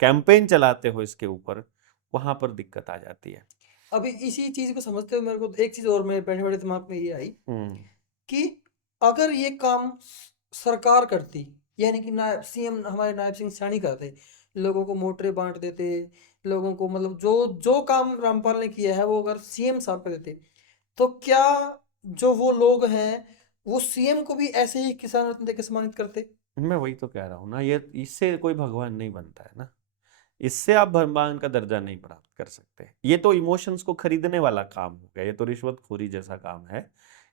कैंपेन चलाते हो इसके ऊपर, वहां पर दिक्कत आ जाती है। अभी इसी चीज को समझते हुए मेरे को एक चीज और मेरे बैठे बैठे दिमाग में ये आई हम्म। कि अगर ये काम सरकार करती, यानी कि नायब सीएम हमारे नायब सिंह सैनी करते, लोगों को मोटरें बांट देते, लोगों को मतलब जो जो काम रामपाल ने किया है वो अगर सीएम साहब कर देते, तो क्या जो वो लोग हैं वो सीएम को भी ऐसे ही किसान रत्न देकर सम्मानित करते? मैं वही तो कह रहा हूँ ना, ये इससे कोई भगवान नहीं बनता है ना। इससे आप भगवान का दर्जा नहीं प्राप्त कर सकते। ये तो इमोशंस को खरीदने वाला काम हो गया, ये तो रिश्वतखोरी जैसा काम है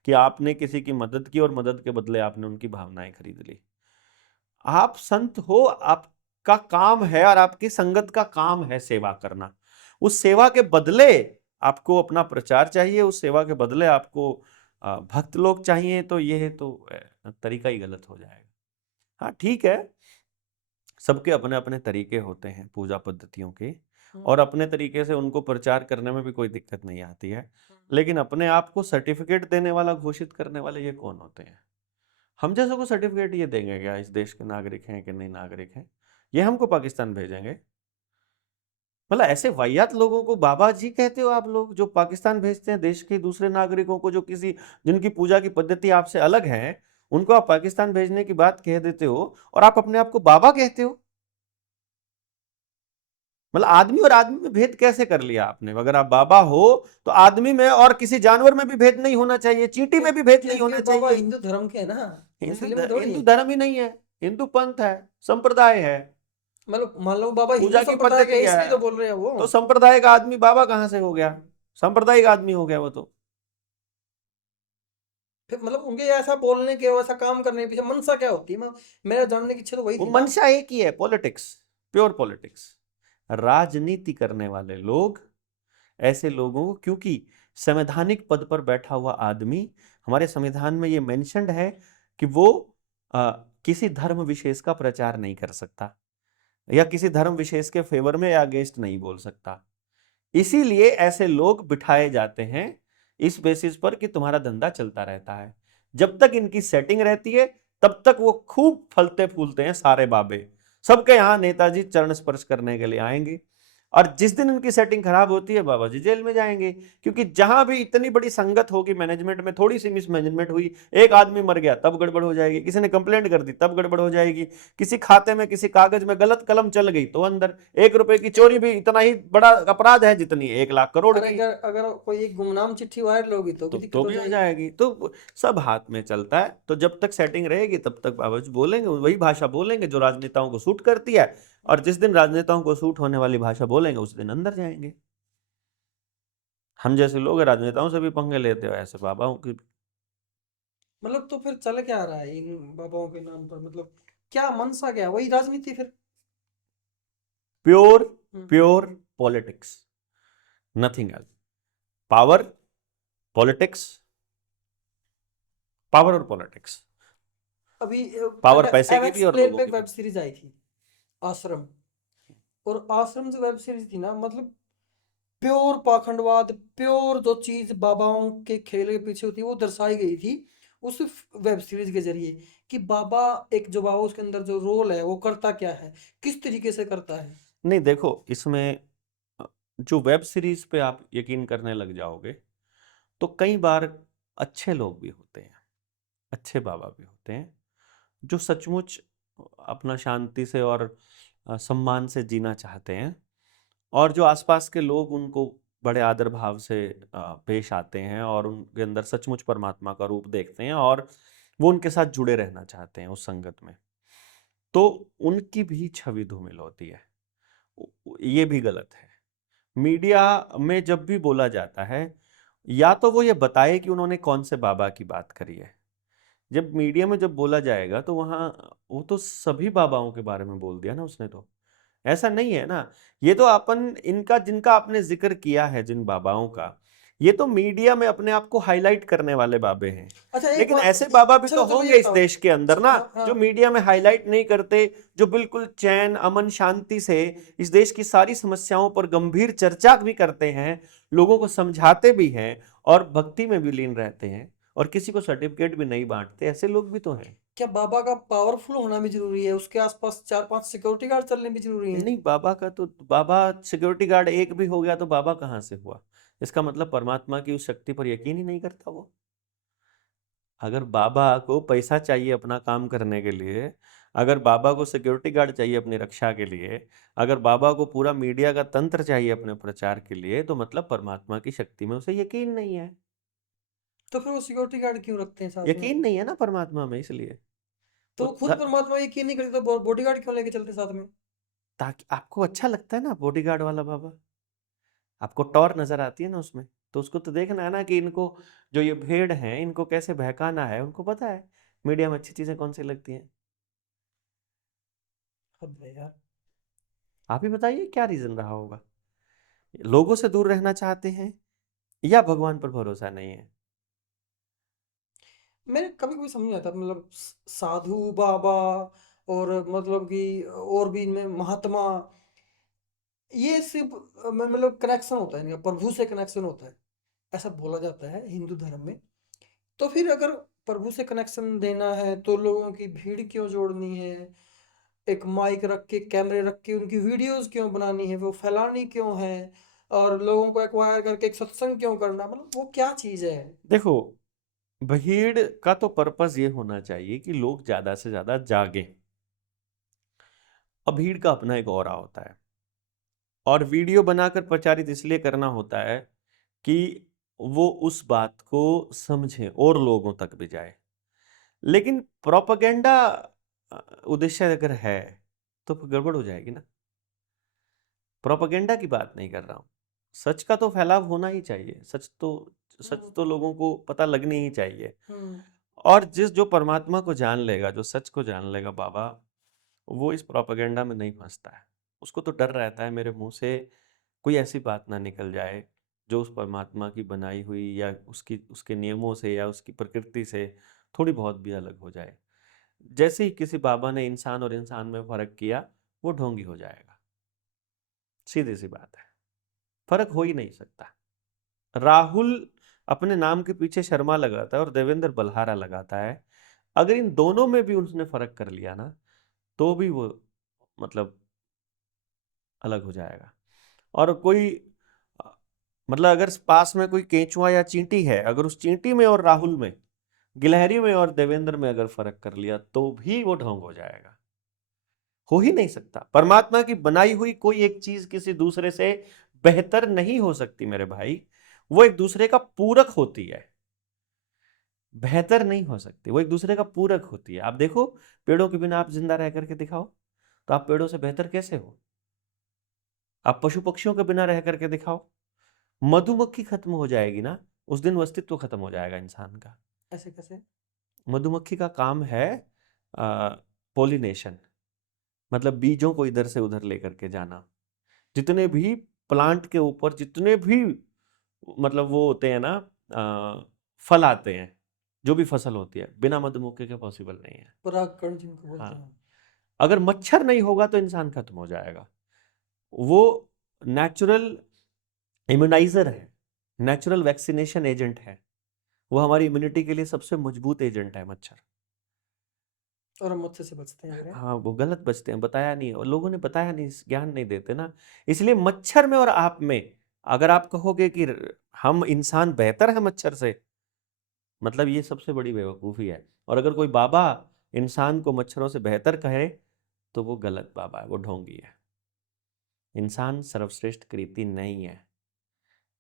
कि आपने किसी की मदद की और मदद के बदले आपने उनकी भावनाएं खरीद ली। आप संत हो, आपका काम है और आपकी संगत का काम है सेवा करना। उस सेवा के बदले आपको अपना प्रचार चाहिए, उस सेवा के बदले आपको भक्त लोग चाहिए, तो ये तो तरीका ही गलत हो जाएगा। हाँ ठीक है, सबके अपने अपने तरीके होते हैं पूजा पद्धतियों के, हम्म, और अपने तरीके से उनको प्रचार करने में भी कोई दिक्कत नहीं आती है। लेकिन अपने आप को सर्टिफिकेट देने वाला, घोषित करने वाले ये कौन होते हैं? हम जैसों को सर्टिफिकेट ये देंगे क्या, इस देश के नागरिक हैं कि नहीं नागरिक हैं? ये हमको पाकिस्तान भेजेंगे? मतलब ऐसे वाहियात लोगों को बाबा जी कहते हो आप लोग, जो पाकिस्तान भेजते हैं देश के दूसरे नागरिकों को, जो किसी जिनकी पूजा की पद्धति आपसे अलग है, उनको आप पाकिस्तान भेजने की बात कह देते हो और आप अपने आप को बाबा कहते हो। मतलब आदमी और आदमी में भेद कैसे कर लिया आपने? अगर आप बाबा हो तो आदमी में और किसी जानवर में भी भेद नहीं होना चाहिए, चींटी में भी भेद नहीं होना क्योंकि बाबा चाहिए। हिंदू धर्म के है ना, हिंदू मुस्लिम में थोड़ी हिंदू है। धर्म ही नहीं है, हिंदू पंथ है, संप्रदाय है, मतलब मान लो बाबा हिंदू पूजा की संप्रदाय के पद्धति हैं, है। इसलिए तो बोल रहे हैं वो। तो संप्रदाय का आदमी बाबा कहाँ से हो गया? सांप्रदायिक आदमी हो गया वो तो। फिर मतलब उनके ऐसा बोलने के, ऐसा काम करने के पीछे मंशा क्या होती है? मेरा जानने की इच्छा तो वही वो थी ना। मंशा एक ही है, पॉलिटिक्स, प्योर पॉलिटिक्स। राजनीति करने वाले लोग, ऐसे लोगों को, क्योंकि संवैधानिक पद पर बैठा हुआ आदमी, हमारे संविधान में ये मेंशन्ड है कि वो किसी धर्म विशेष का प्रचार नहीं कर सकता या किसी धर्म विशेष के फेवर में या अगेंस्ट नहीं बोल सकता। इसीलिए ऐसे लोग बिठाए जाते हैं इस बेसिस पर कि तुम्हारा धंधा चलता रहता है। जब तक इनकी सेटिंग रहती है तब तक वो खूब फलते फूलते हैं सारे बाबे। सबके यहां नेताजी चरण स्पर्श करने के लिए आएंगे, और जिस दिन उनकी सेटिंग खराब होती है बाबा जी जेल में जाएंगे। क्योंकि जहां भी इतनी बड़ी संगत होगी मैनेजमेंट में, थोड़ी सी मिसमैनेजमेंट हुई, एक आदमी मर गया तब गड़बड़ हो जाएगी, किसी ने कंप्लेंट कर दी तब गड़बड़ हो जाएगी, किसी खाते में किसी कागज में गलत कलम चल गई तो अंदर। 1 रुपए की चोरी भी इतना ही बड़ा अपराध है जितनी 1 लाख करोड़ अरे की। अगर अगर कोई एक गुमनाम चिट्ठी वायरल होगी तो भी दिक्कत तो हो भी हो जाएगी। जाएगी। तो सब हाथ में चलता है। तो जब तक सेटिंग रहेगी तब तक बाबा जी बोलेंगे, वही भाषा बोलेंगे जो राजनेताओं को सूट करती है, और जिस दिन राजनेताओं को सूट होने वाली भाषा बोलेंगे उस दिन अंदर जाएंगे। हम जैसे लोग राजनेताओं से भी पंगे लेते हो, ऐसे बाबाओं की। मतलब तो फिर चल क्या रहा है इन बाबाओं के नाम पर? मतलब क्या मंशा, क्या वही राजनीति फिर? Pure hmm. Pure politics, nothing else. Power, politics, power और पॉलिटिक्स। अभी पावर पैसे की एमएक्स भी और प्लेयर लोगों पे की एक वेब भी। सीरीज आई थी, आश्रम। और आश्रम जो वेब सीरीज थी ना, मतलब प्योर पाखंडवाद, प्योर जो चीज बाबाओं के खेल के पीछे होती है वो दर्शाई गई थी उस वेब सीरीज के जरिए। कि बाबा, एक जो बाबा उसके अंदर जो रोल है वो करता क्या है, किस तरीके से करता है। नहीं देखो, इसमें जो वेब सीरीज पे आप यकीन करने लग जाओगे तो कई बार अच्छे लोग भी होते हैं, अच्छे बाबा भी होते हैं जो सचमुच अपना शांति से और सम्मान से जीना चाहते हैं, और जो आसपास के लोग उनको बड़े आदर भाव से पेश आते हैं और उनके अंदर सचमुच परमात्मा का रूप देखते हैं, और वो उनके साथ जुड़े रहना चाहते हैं उस संगत में, तो उनकी भी छवि धूमिल होती है। ये भी गलत है। मीडिया में जब भी बोला जाता है, या तो वो ये बताए कि उन्होंने कौन से बाबा की बात करी है। जब मीडिया में जब बोला जाएगा तो वहां वो तो सभी बाबाओं के बारे में बोल दिया ना उसने, तो ऐसा नहीं है ना। ये तो अपन इनका, जिनका आपने जिक्र किया है जिन बाबाओं का, ये तो मीडिया में अपने आप को हाईलाइट करने वाले बाबे हैं। अच्छा एक लेकिन बात, ऐसे बाबा भी तो चलो चलो ये होंगे इस बताओ। देश के अंदर ना, हाँ हाँ। जो मीडिया में हाईलाइट नहीं करते, जो बिल्कुल चैन अमन शांति से इस देश की सारी समस्याओं पर गंभीर चर्चा भी करते हैं, लोगों को समझाते भी हैं और भक्ति में भी लीन रहते हैं, और किसी को सर्टिफिकेट भी नहीं बांटते। ऐसे लोग भी तो हैं। क्या बाबा का पावरफुल होना भी जरूरी है? उसके आसपास 4-5 सिक्योरिटी गार्ड चलने भी जरूरी है? नहीं, बाबा का तो, बाबा सिक्योरिटी गार्ड एक भी हो गया तो बाबा कहाँ से हुआ? इसका मतलब परमात्मा की उस शक्ति पर यकीन ही नहीं करता वो। अगर बाबा को पैसा चाहिए अपना काम करने के लिए, अगर बाबा को सिक्योरिटी गार्ड चाहिए अपनी रक्षा के लिए, अगर बाबा को पूरा मीडिया का तंत्र चाहिए अपने प्रचार के लिए, तो मतलब परमात्मा की शक्ति में उसे यकीन नहीं है। तो फिर वो सिक्योरिटी गार्ड क्यों रखते हैं साथ में? यकीन नहीं है ना परमात्मा में, इसलिए तो वो वो खुद परमात्मा यकीन नहीं करते तो बॉडी गार्ड क्यों लेके चलते साथ में? ताकि आपको अच्छा लगता है ना बॉडीगार्ड वाला बाबा, आपको टौर नजर आती है ना उसमें, तो उसको तो देखना है ना कि इनको, जो ये भेड़ हैं, इनको कैसे बहकाना है। उनको पता है मीडिया में अच्छी चीजें कौन सी लगती हैं। हद है यार। आप ही बताइए क्या रीजन रहा होगा? लोगों से दूर रहना चाहते हैं या भगवान पर भरोसा नहीं है? मेरे कभी कभी समझ नहीं आता, मतलब साधु बाबा और मतलब कि और भी इनमें महात्मा, ये सिर्फ मतलब कनेक्शन होता है इनका, प्रभु से कनेक्शन होता है, ऐसा बोला जाता है हिंदू धर्म में। तो फिर अगर प्रभु से कनेक्शन देना है तो लोगों की भीड़ क्यों जोड़नी है? एक माइक रख के, कैमरे रख के उनकी वीडियोस क्यों बनानी है, वो फैलानी क्यों है? और लोगों को एक्वायर करके एक सत्संग क्यों करना? मतलब वो क्या चीज है? देखो, भीड़ का तो पर्पस ये होना चाहिए कि लोग ज्यादा से ज्यादा जागें, और भीड़ का अपना एक ऑरा होता है। और वीडियो बनाकर प्रचारित इसलिए करना होता है कि वो उस बात को समझें और लोगों तक भी जाए। लेकिन प्रोपेगेंडा उद्देश्य अगर है तो फिर गड़बड़ हो जाएगी ना। प्रोपेगेंडा की बात नहीं कर रहा हूँ, सच का तो फैलाव होना ही चाहिए, सच तो लोगों को पता लगनी ही चाहिए। और जो परमात्मा को जान लेगा, जो सच को जान लेगा बाबा, वो इस प्रोपेगेंडा में नहीं फंसता है। उसको तो डर रहता है मेरे मुंह से कोई ऐसी बात ना निकल जाए जो उस परमात्मा की बनाई हुई या उसके नियमों से या उसकी प्रकृति से थोड़ी बहुत भी अलग हो जाए। जैसे ही किसी बाबा ने इंसान और इंसान में फर्क किया, वो ढोंगी हो जाएगा। सीधी सी बात है, फर्क हो ही नहीं सकता। राहुल अपने नाम के पीछे शर्मा लगाता है और देवेंद्र बल्हारा लगाता है। अगर इन दोनों में भी उसने फर्क कर लिया ना, तो भी वो मतलब अलग हो जाएगा। और कोई मतलब अगर पास में कोई केंचुआ या चींटी है, अगर उस चींटी में और राहुल में, गिलहरी में और देवेंद्र में अगर फर्क कर लिया, तो भी वो ढोंग हो जाएगा। हो ही नहीं सकता। परमात्मा की बनाई हुई कोई एक चीज किसी दूसरे से बेहतर नहीं हो सकती मेरे भाई। वो एक दूसरे का पूरक होती है, बेहतर नहीं हो सकती। वो एक दूसरे का पूरक होती है। आप देखो, पेड़ों के बिना आप जिंदा रह करके दिखाओ, तो आप पेड़ों से बेहतर कैसे हो? आप पशु पक्षियों के बिना रह करके दिखाओ, मधुमक्खी खत्म हो जाएगी ना, उस दिन अस्तित्व खत्म हो जाएगा इंसान का। ऐसे कैसे? मधुमक्खी का काम है पोलिनेशन, मतलब बीजों को इधर से उधर लेकर के जाना। जितने भी प्लांट के ऊपर जितने भी मतलब वो होते हैं ना, फल आते हैं, जो भी फसल होती है, बिना मधुमक्खी के पॉसिबल नहीं है। परागकण जिनको बोलते हाँ, हैं। अगर मच्छर नहीं होगा तो इंसान खत्म हो जाएगा। वो नेचुरल इम्यूनाइजर है, नेचुरल वैक्सीनेशन एजेंट है। वो हमारी इम्यूनिटी के लिए सबसे मजबूत एजेंट है मच्छर। और हम मुझसे से बचते हैं अगर। हाँ, वो गलत बचते हैं, बताया नहीं, और लोगों ने बताया नहीं, ज्ञान नहीं देते ना। इसलिए मच्छर में और आप में अगर आप कहोगे कि हम इंसान बेहतर है मच्छर से, मतलब ये सबसे बड़ी बेवकूफ़ी है। और अगर कोई बाबा इंसान को मच्छरों से बेहतर कहे, तो वो गलत बाबा है, वो ढोंगी है। इंसान सर्वश्रेष्ठ कृति नहीं है।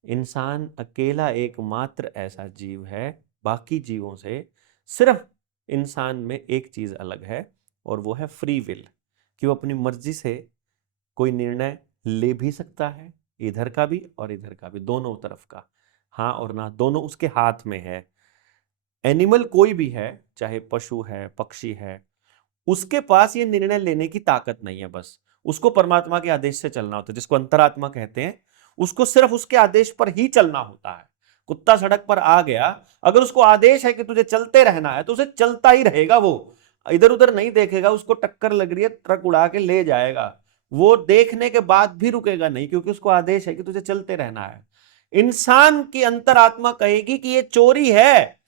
इंसान अकेला एकमात्र ऐसा जीव है, बाकी जीवों से सिर्फ इंसान में एक चीज अलग है, और वो है फ्री विल, कि वो अपनी मर्जी से कोई निर्णय ले भी सकता है, इधर का भी और इधर का भी, दोनों तरफ का। हाँ और ना दोनों उसके हाथ में है। एनिमल कोई भी है, चाहे पशु है, पक्षी है, उसके पास ये निर्णय लेने की ताकत नहीं है। बस उसको परमात्मा के आदेश से चलना होता है, जिसको अंतरात्मा कहते हैं। उसको सिर्फ उसके आदेश पर ही चलना होता है। कुत्ता सड़क पर आ गया, अगर उसको आदेश है कि तुझे चलते रहना है, तो उसे चलता ही रहेगा। वो इधर उधर नहीं देखेगा, उसको टक्कर लग रही है ट्रक उड़ा के ले जाएगा, वो देखने के बाद भी रुकेगा नहीं, क्योंकि उसको आदेश है कि तुझे चलते रहना है। इंसान की अंतरात्मा कहेगी कि ये चोरी है,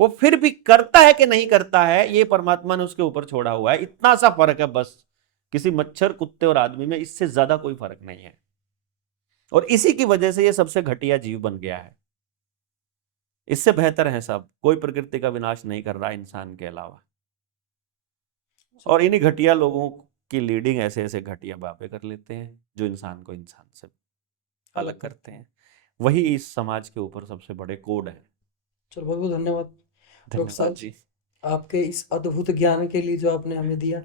वो फिर भी करता है कि नहीं करता है, ये परमात्मा ने उसके ऊपर छोड़ा हुआ है। इतना सा फर्क है बस, किसी मच्छर, कुत्ते और आदमी में इससे ज्यादा कोई फर्क नहीं है। और इसी की वजह से ये सबसे घटिया जीव बन गया है। इससे बेहतर है सब, कोई प्रकृति का विनाश नहीं कर रहा इंसान के अलावा। और इन्हीं घटिया लोगों की लीडिंग ऐसे ऐसे घटिया बातें कर लेते हैं, जो इंसान को इंसान से अलग करते हैं। वही इस समाज के ऊपर सबसे बड़े कोड हैं। चलो, बहुत बहुत धन्यवाद डॉक्टर धन्यवाद साहब, जी। आपके इस अद्भुत ज्ञान के लिए जो आपने हमें दिया।